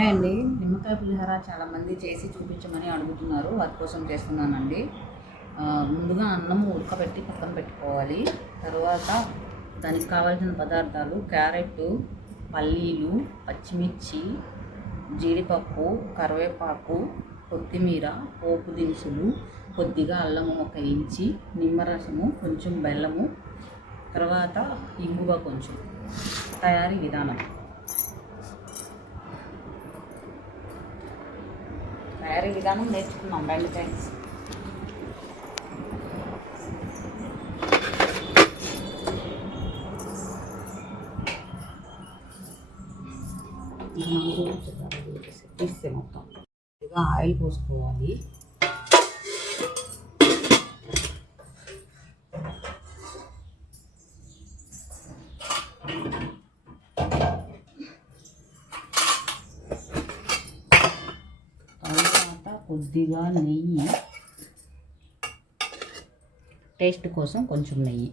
Hi అండి నిమ్మకాయ పులిహోర చాలామంది చేసి చూపించమని అడుగుతున్నారు. వారి కోసం చేస్తున్నానండి. ముందుగా అన్నం ఉడకబెట్టి పక్కన పెట్టుకోవాలి. తర్వాత దానికి కావాల్సిన పదార్థాలు క్యారెట్ పల్లీలు పచ్చిమిర్చి జీడిపప్పు కరివేపాకు కొత్తిమీర పోపు దినుసులు కొద్దిగా అల్లము ఒక ఇంచి నిమ్మరసము కొంచెం బెల్లము తర్వాత ఇంగువ కొంచెం. తయారీ విధానం. తయారీ విధానం నేర్చుకున్నాం రండి థ్యాంక్స్ తీస్తే మొత్తం. ఆయిల్ పోసుకోవాలి. కొద్దిగా నెయ్యి. టేస్ట్ కోసం కొంచెం నెయ్యి.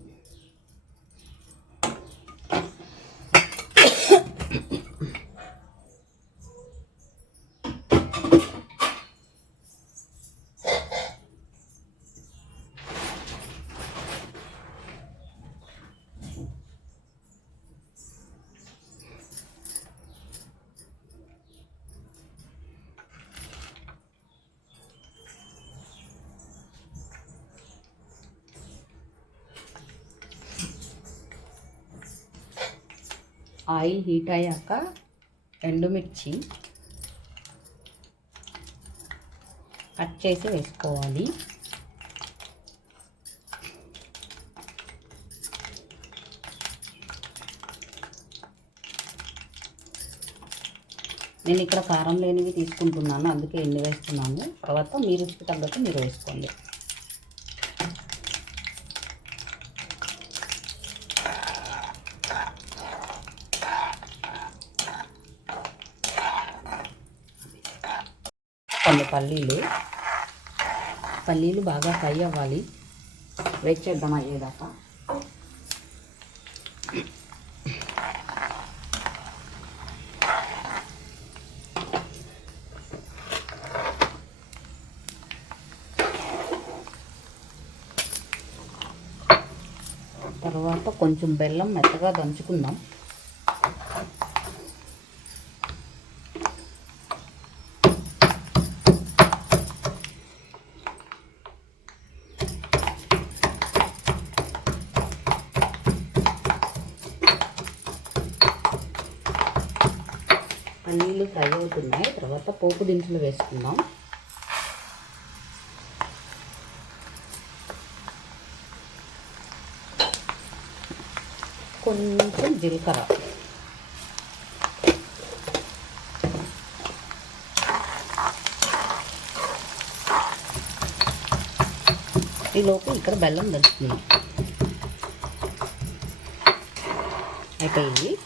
ఆయిల్ హీట్ అయ్యాక ఎండుమిర్చి కట్ చేసి వేసుకోవాలి. నేను ఇక్కడ కారం లేనివి తీసుకుంటున్నాను అందుకే ఎన్ని వేస్తున్నాను. తర్వాత మీ రుచికి తగ్గట్టు మీరు వేసుకోండి. కొన్ని పల్లీలు. పల్లీలు బాగా ఫ్రై అవ్వాలి. వెయిట్ చేద్దాం అయ్యేదాకా. తర్వాత కొంచెం బెల్లం మెత్తగా దంచుకుందాం. పల్లీలు ఫ్రై అవుతున్నాయి. తర్వాత పోపు దినుసులు వేసుకుందాం. కొంచెం జీలకర్ర. ఈలోపు ఇక్కడ బెల్లం దంచుకుందాం. అయిపోయింది.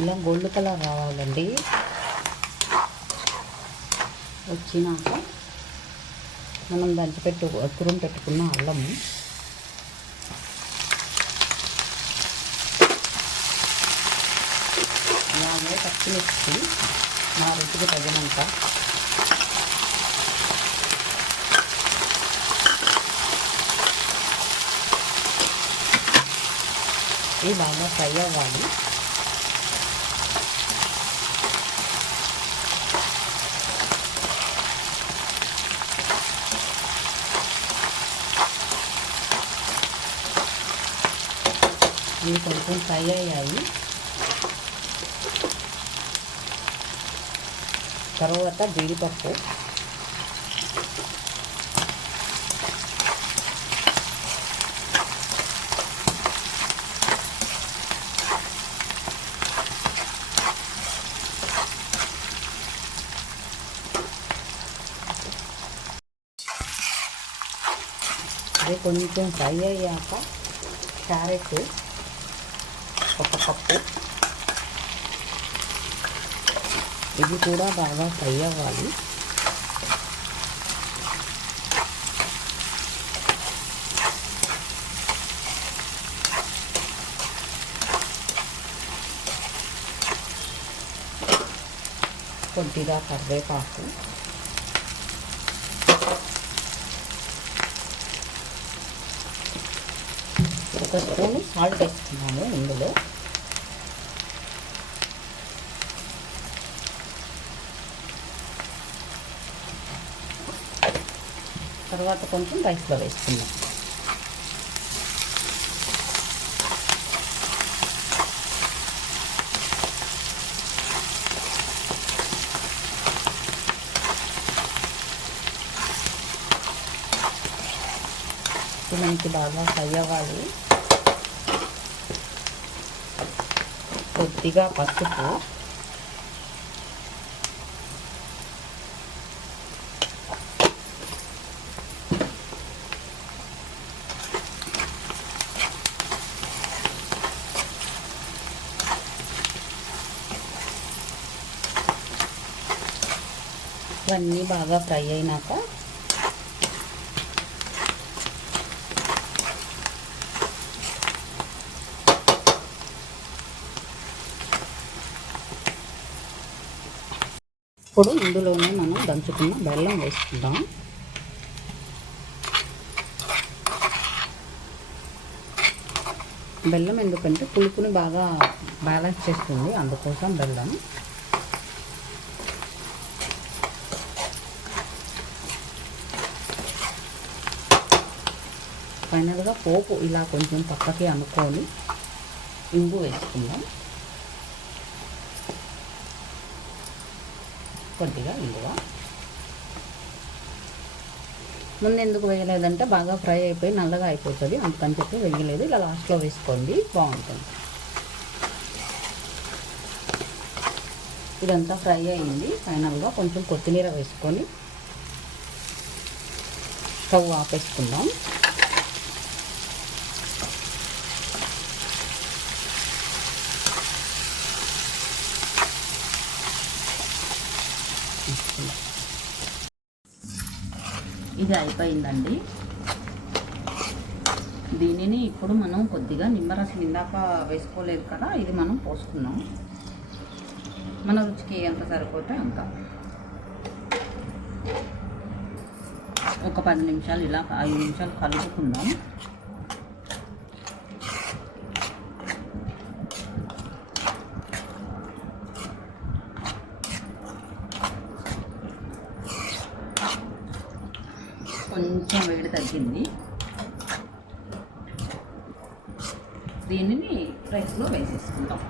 ఇలా గోల్డ్ కలర్ రావాలండి. వచ్చినాక మనం దంచిపెట్టు అత్తురం పెట్టుకున్న అల్లం. అలాగే పచ్చిమిర్చి మా రుచికి తగినంత. ఈ బాగా ఫ్రై అవ్వాలి. ఇవి కొంచెం ఫ్రై అయ్యాయి తర్వాత జీడిపప్పు అది కొంచెం ఫ్రై అయ్యాక క్యారెట్ ఒక కప్పు ఇది కూడా బాగా ఫ్రై అవ్వాలి కొద్దిగా కరివేపాకు ఒక స్పూన్ సాల్ట్ వేస్తున్నాము ఇందులో తర్వాత కొంచెం రైస్లో వేసుకుందాం. ఇది మనకి బాగా ఫ్రై అవ్వాలి. కొద్దిగా పసుపు. ఇవన్నీ బాగా ఫ్రై అయినాక ఇప్పుడు ఇందులోనే మనం దంచుకున్న బెల్లం వేసుకుందాం. బెల్లం ఎందుకంటే పులుపుని బాగా బ్యాలెన్స్ చేస్తుంది అందుకోసం బెల్లం. ఫైనల్గా పోపు ఇలా కొంచెం పక్కకి అనుకొని ఇంగు వేసుకుందాం. కొద్దిగా ఇంగువ. ముందు ఎందుకు వేయలేదంటే బాగా ఫ్రై అయిపోయి నల్లగా అయిపోతుంది. అందుకని చెప్పి వేయలేదు. ఇలా లాస్ట్లో వేసుకోండి. బాగుంటుంది. ఇదంతా ఫ్రై అయింది. ఫైనల్గా కొంచెం కొత్తిమీర వేసుకొని స్టవ్ ఆపేసుకుందాం. ఇది అయిపోయిందండి. దీనిని ఇప్పుడు మనం కొద్దిగా నిమ్మరసం ఇందాక వేసుకోలేదు కదా ఇది మనం పోసుకున్నాం మన రుచికి ఎంత సరిపోతే అంత. ఒక పది నిమిషాలు ఇలా ఐదు నిమిషాలు కలుపుకుందాం. కొంచెం వేడి తగ్గింది. దీనిని రైస్లో వేసేసుకుంటాం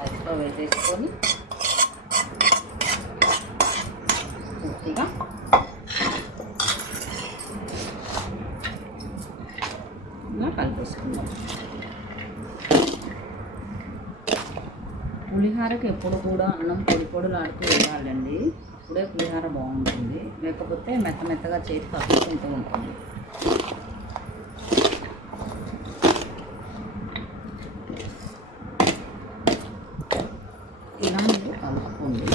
రైస్లో వేసేసుకొని పూర్తిగా కలిపేసుకుందాం. పులిహారకి ఎప్పుడు కూడా అన్నం పొడి పొడులాడుతూ వెళ్ళాలండి అప్పుడే పులిహార బాగుంటుంది. లేకపోతే మెత్త మెత్తగా చేతి తప్పుకుంటూ ఉంటుంది ఇలా మీరు కలుపుకోండి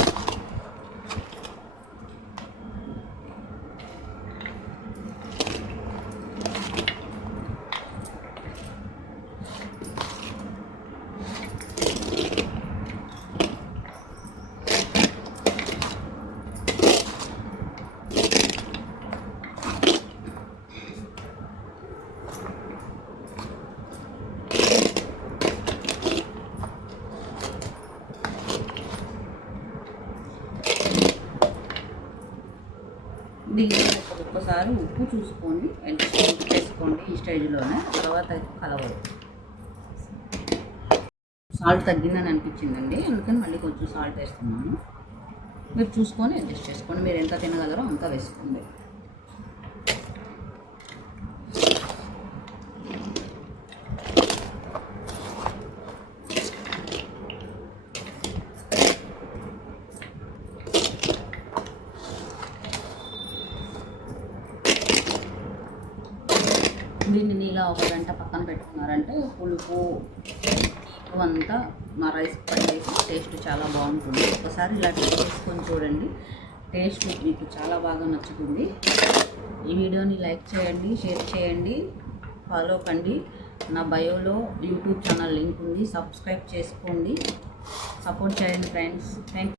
ఒక్కసారి ఉప్పు చూసుకోండి వేసుకోండి చేసుకోండి ఈ స్టేజ్లోనే తర్వాత అయితే కలవదు. సాల్ట్ తగ్గిందని అనిపించిందండి అందుకని మళ్ళీ కొంచెం సాల్ట్ వేస్తున్నాను. మీరు చూసుకొని అడ్జస్ట్ చేసుకోండి మీరు ఎంత తినగలరో అంత వేసుకోండి దీనిని ఇలా ఒక గంట పక్కన పెట్టుకున్నారంటే పులుపు తీపు అంతా మా రైస్ పట్టేసి టేస్ట్ చాలా బాగుంటుంది. ఒకసారి ఇలా టేస్ట్ చేసుకొని చూడండి. టేస్ట్ మీకు చాలా బాగా నచ్చుతుంది. ఈ వీడియోని లైక్ చేయండి షేర్ చేయండి ఫాలో కండి. నా బయోలో యూట్యూబ్ ఛానల్ లింక్ ఉంది. సబ్స్క్రైబ్ చేసుకోండి. సపోర్ట్ చేయండి ఫ్రెండ్స్. థ్యాంక్